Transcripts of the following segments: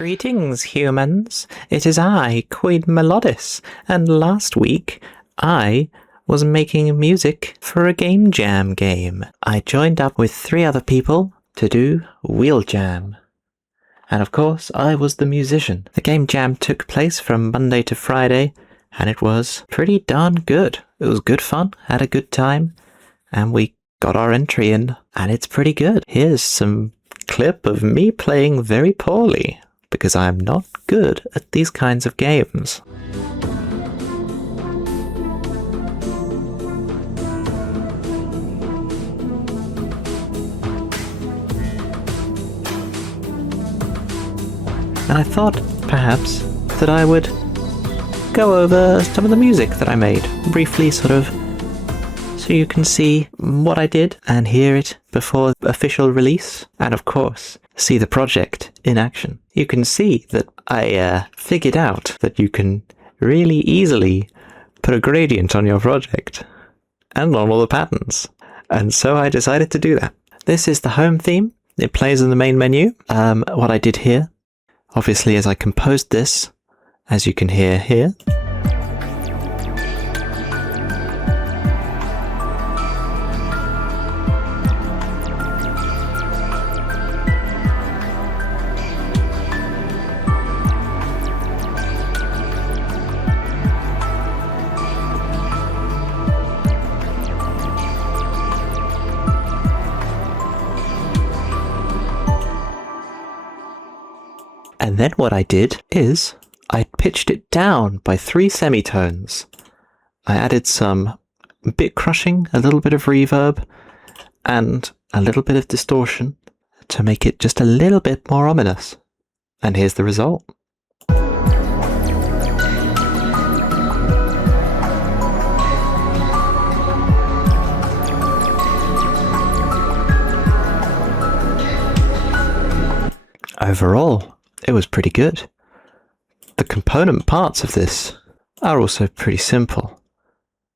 Greetings, humans. It is I, Queen Melodis, and last week I was making music for a game jam game. I joined up with 3 other people to do Wheeljam. And of course, I was the musician. The game jam took place from Monday to Friday, and it was pretty darn good. It was good fun, had a good time, and we got our entry in, and it's pretty good. Here's some clip of me playing very poorly, because I'm not good at these kinds of games. And I thought, perhaps, that I would go over some of the music that I made, briefly so you can see what I did and hear it before official release, and of course, see the project in action. You can see that I figured out that you can really easily put a gradient on your project and on all the patterns, and so I decided to do that. This is the home theme. It plays in the main menu. What I did here, obviously, as I composed this, as you can hear here, and then what I did is I pitched it down by 3 semitones. I added some bit crushing, a little bit of reverb, and a little bit of distortion to make it just a little bit more ominous. And here's the result. Overall, it was pretty good. The component parts of this are also pretty simple.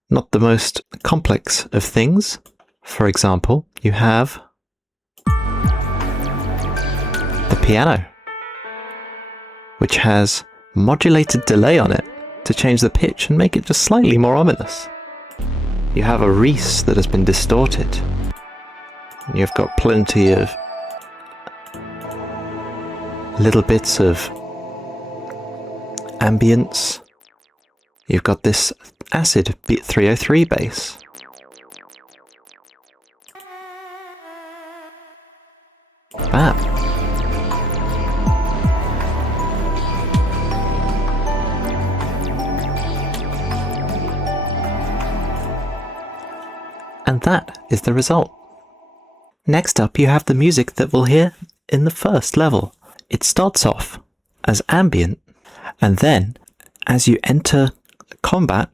Not the most complex of things. For example, you have the piano, which has modulated delay on it to change the pitch and make it just slightly more ominous. You have a Reese that has been distorted. You've got plenty of little bits of ambience. You've got this acid beat 303 bass. Bam. And that is the result. Next up, you have the music that we'll hear in the first level. It starts off as ambient, and then as you enter combat,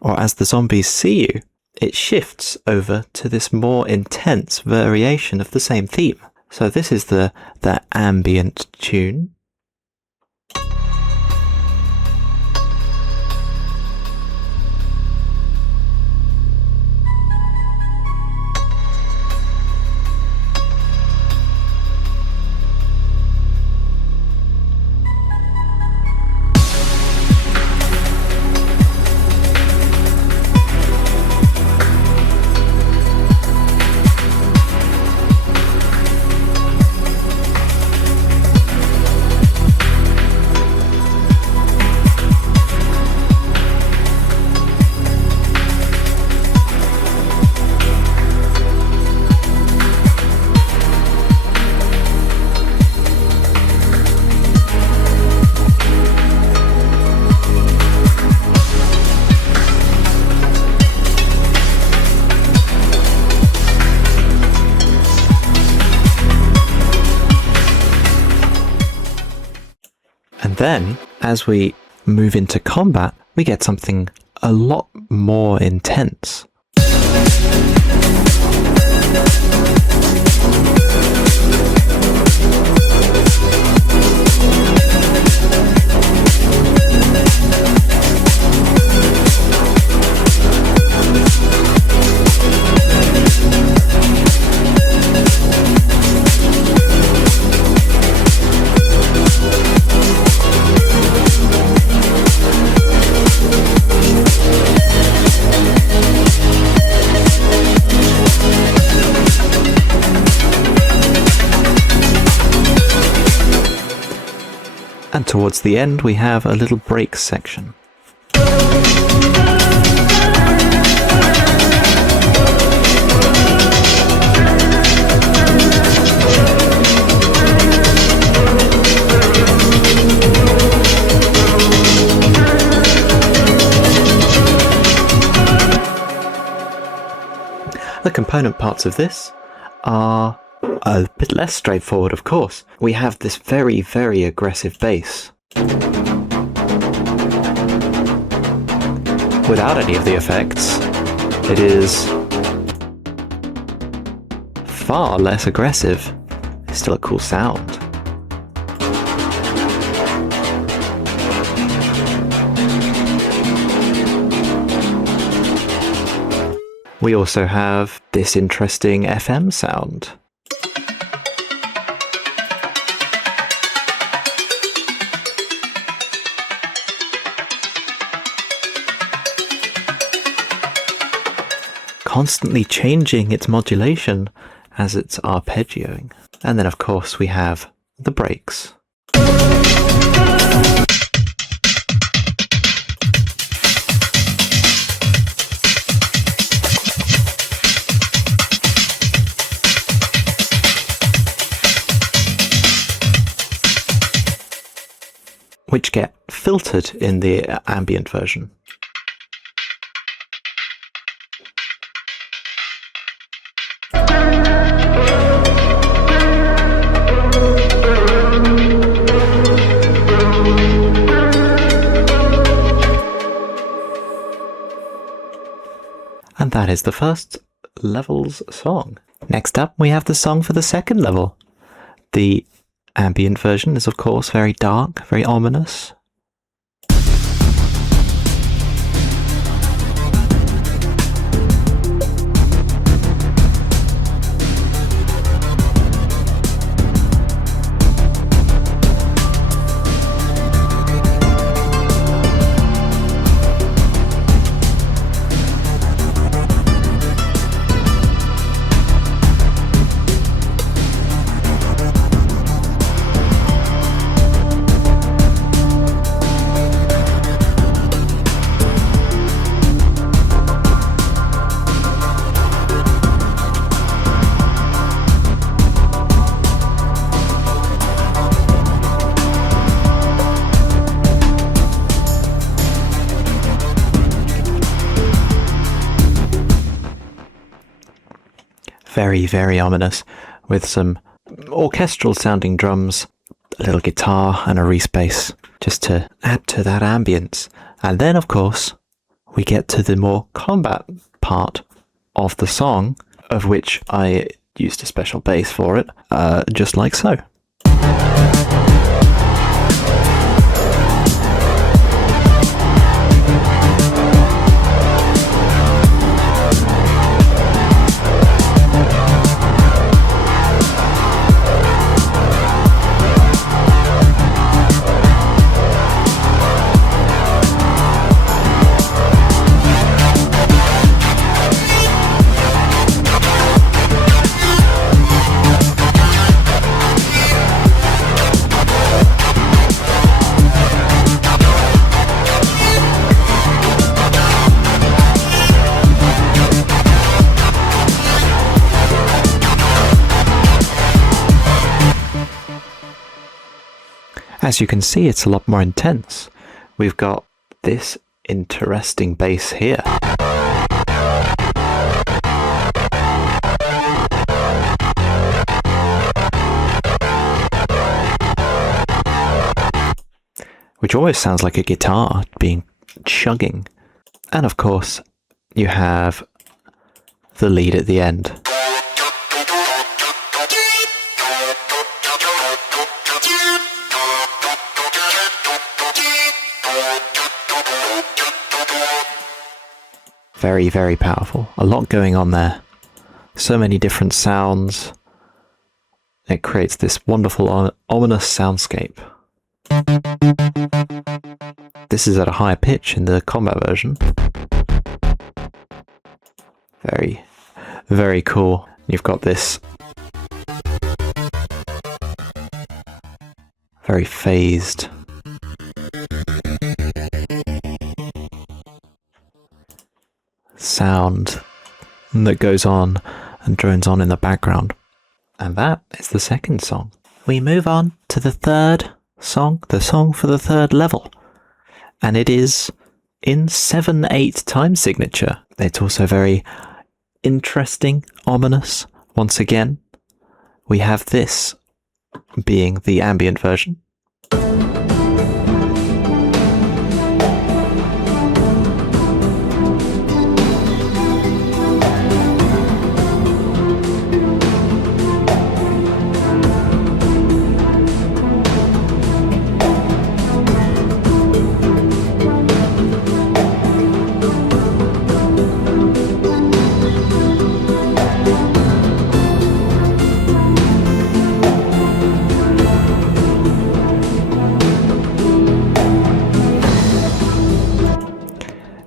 or as the zombies see you, it shifts over to this more intense variation of the same theme. So this is the ambient tune. And then, as we move into combat, we get something a lot more intense. towards the end, we have a little break section. The component parts of this are a bit less straightforward, of course. We have this very, very aggressive bass. Without any of the effects, it is far less aggressive. It's still a cool sound. We also have this interesting FM sound. Constantly changing its modulation as it's arpeggioing. And then of course we have the breaks. Which get filtered in the ambient version. And that is the first level's song. Next up, we have the song for the second level. The ambient version is, of course, very dark, very ominous. Very, very ominous, with some orchestral sounding drums, a little guitar and a Reese bass, just to add to that ambience. And then, of course, we get to the more combat part of the song, of which I used a special bass for it, just like so. As you can see, it's a lot more intense. We've got this interesting bass here. Which always sounds like a guitar being chugging. And of course, you have the lead at the end. Very, very powerful. A lot going on there. So many different sounds. It creates this wonderful, ominous soundscape. This is at a higher pitch in the combat version. Very, very cool. You've got this very phased sound that goes on and drones on in the background. And that is the second song. We move on to the third song, the song for the third level. And it is in 7/8 time signature. It's also very interesting, ominous. Once again, we have this being the ambient version.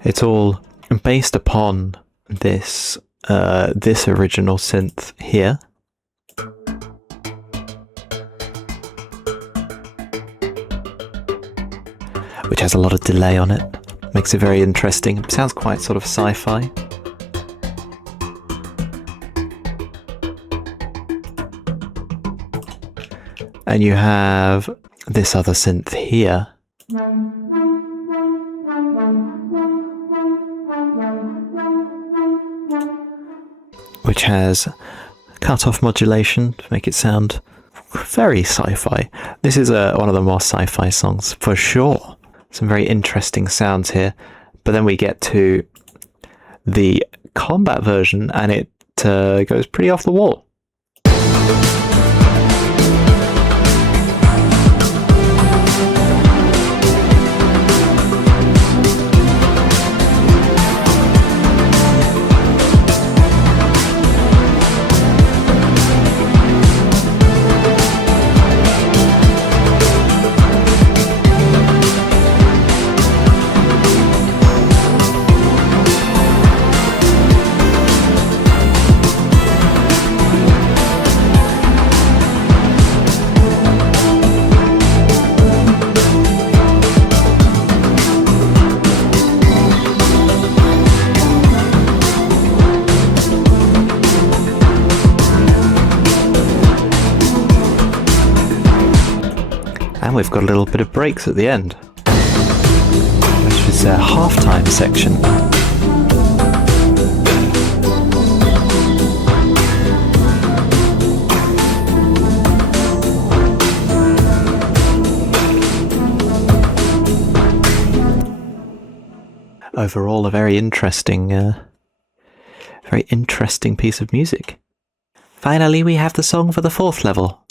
It's all based upon this original synth here. Which has a lot of delay on it. Makes it very interesting. It sounds quite sort of sci-fi. And you have this other synth here. Which has cut-off modulation to make it sound very sci-fi. This is one of the more sci-fi songs for sure. Some very interesting sounds here. But then we get to the combat version and it goes pretty off the wall. And we've got a little bit of breaks at the end, which is a halftime section. Overall, a very interesting piece of music. Finally, we have the song for the fourth level,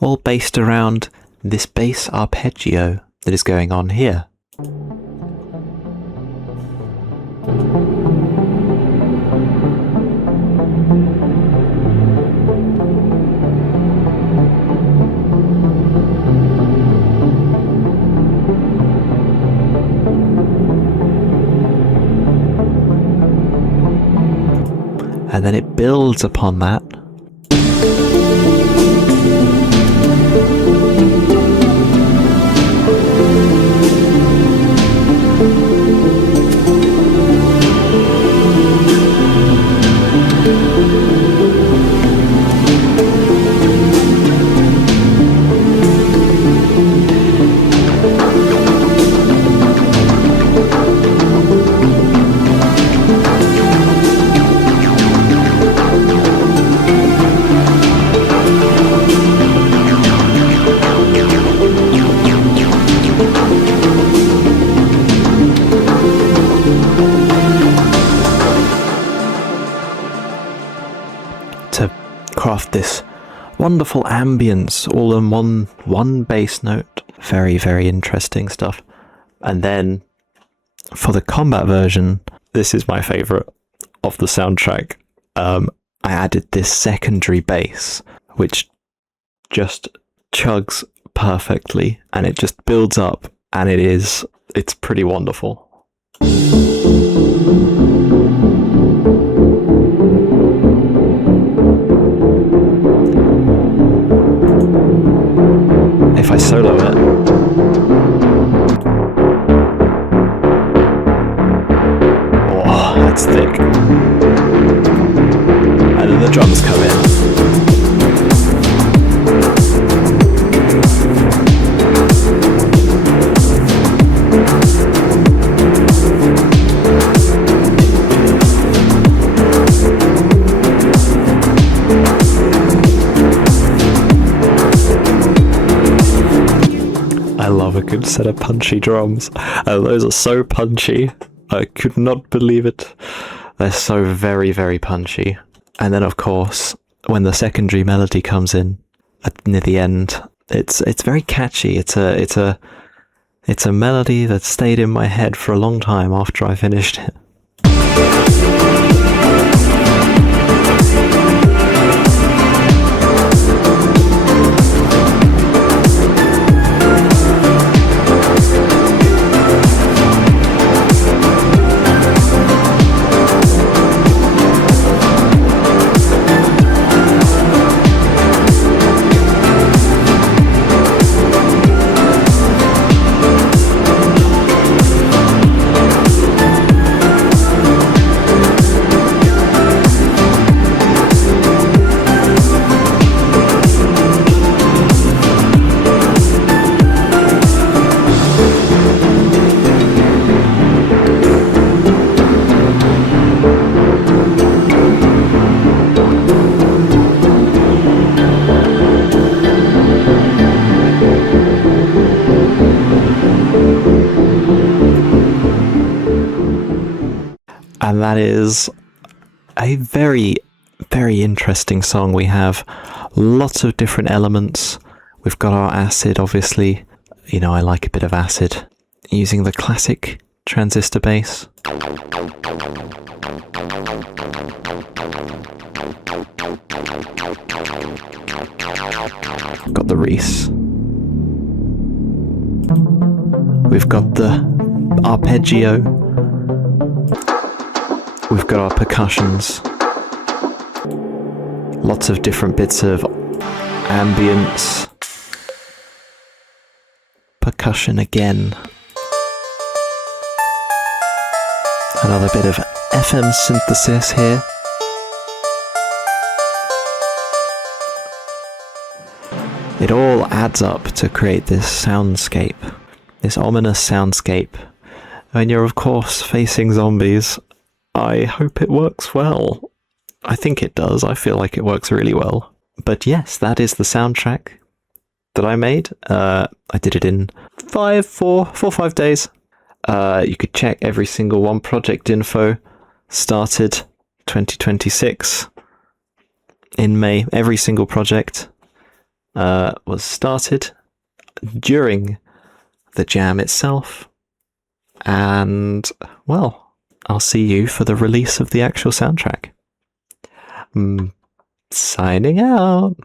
all based around this bass arpeggio that is going on here. And then it builds upon that. Craft this wonderful ambience all in one bass note. Very, very interesting stuff. And then for the combat version, this is my favorite of the soundtrack. I added this secondary bass, which just chugs perfectly and it just builds up, and it's pretty wonderful. If I solo it, oh, that's thick. And then the drums come in. I love a good set of punchy drums. Those are so punchy. I could not believe it. They're so very, very punchy. And then, of course, when the secondary melody comes in near the end, it's very catchy. It's a melody that stayed in my head for a long time after I finished it. And that is a very, very interesting song. We have lots of different elements. We've got our acid, obviously. You know, I like a bit of acid. Using the classic transistor bass. Got the Reese. We've got the arpeggio. We've got our percussions. Lots of different bits of ambience. Percussion again. Another bit of FM synthesis here. It all adds up to create this soundscape, this ominous soundscape. When you're, of course, facing zombies, I hope it works well. I think it does. I feel like it works really well. But yes, that is the soundtrack that I made. I did it in 5 days. You could check every single one. Project info started 2026 in May. Every single project was started during the jam itself. And, well, I'll see you for the release of the actual soundtrack. Signing out.